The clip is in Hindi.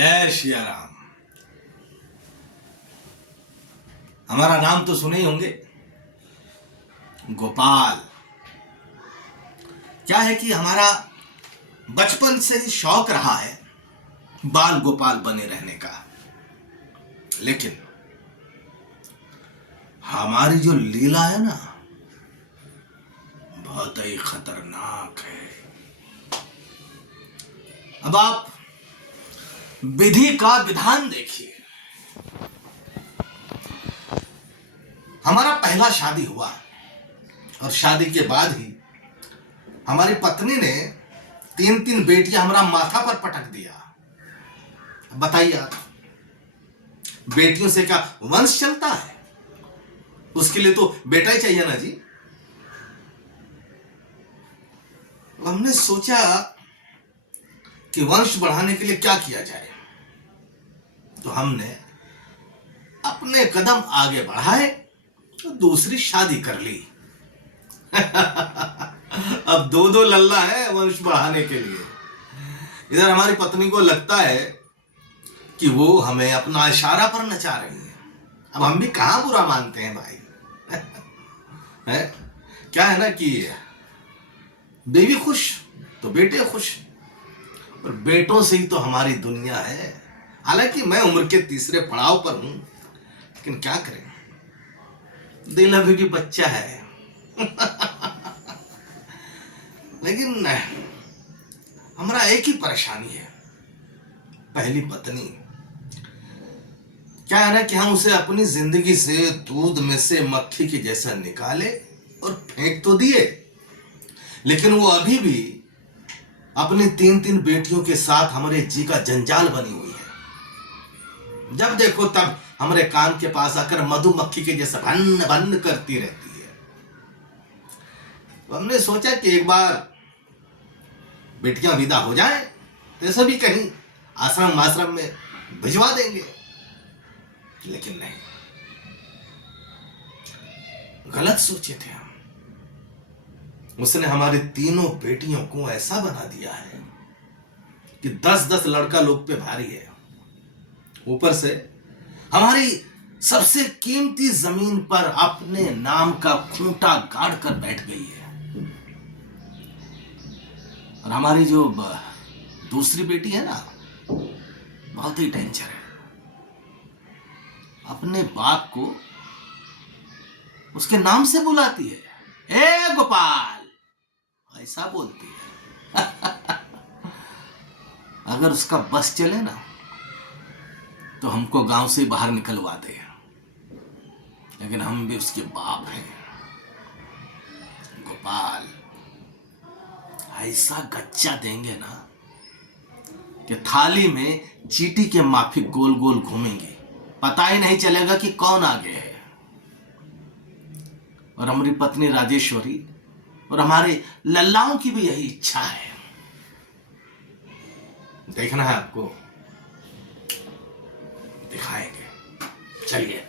जय श्री राम। हमारा नाम तो सुने ही होंगे, गोपाल। क्या है कि हमारा बचपन से ही शौक रहा है बाल गोपाल बने रहने का, लेकिन हमारी जो लीला है ना, बहुत ही खतरनाक है। अब आप विधि का विधान देखिए। हमारा पहला शादी हुआ और शादी के बाद ही हमारी पत्नी ने 3 बेटियां हमारा माथा पर पटक दिया। बताइए आप, बेटियों से क्या वंश चलता है? उसके लिए तो बेटा ही चाहिए ना जी। हमने सोचा कि वंश बढ़ाने के लिए क्या किया जाए, तो हमने अपने कदम आगे बढ़ाए तो दूसरी शादी कर ली। अब दो लल्ला है वंश बढ़ाने के लिए। इधर हमारी पत्नी को लगता है कि वो हमें अपना इशारा पर नचा रही है। अब हम भी कहां बुरा मानते हैं भाई। है? क्या है ना कि बीवी खुश तो बेटे खुश, और बेटों से ही तो हमारी दुनिया है। हालांकि मैं उम्र के तीसरे पड़ाव पर हूं, लेकिन क्या करें, दिल अभी भी बच्चा है। लेकिन हमारा एक ही परेशानी है, पहली पत्नी। क्या है ना कि हम उसे अपनी जिंदगी से दूध में से मक्खी के जैसा निकाले और फेंक तो दिए, लेकिन वो अभी भी अपनी 3 बेटियों के साथ हमारे जी का जंजाल बनी हुई है। जब देखो तब हमारे कान के पास आकर मधुमक्खी के जैसा भन्न भन्न करती रहती है। तो हमने सोचा कि एक बार बेटियां विदा हो जाए तो सभी कहीं आश्रम आश्रम में भिजवा देंगे, लेकिन नहीं, गलत सोचे थे हम। उसने हमारी 3 बेटियों को ऐसा बना दिया है कि 10-10 लड़का लोग पे भारी है। ऊपर से हमारी सबसे कीमती जमीन पर अपने नाम का खूंटा गाड़ कर बैठ गई है। और हमारी जो दूसरी बेटी है ना, बहुत ही डेंजर है। अपने बाप को उसके नाम से बुलाती है, ए गोपाल, ऐसा बोलती है। अगर उसका बस चले ना तो हमको गांव से बाहर निकलवा दे, लेकिन हम भी उसके बाप हैं। गोपाल ऐसा गच्चा देंगे ना कि थाली में चींटी के माफिक गोल गोल घूमेंगे, पता ही नहीं चलेगा कि कौन आगे है। और हमारी पत्नी राजेश्वरी और हमारे लल्लाओं की भी यही इच्छा है। देखना है आपको, दिखाएंगे। चलिए।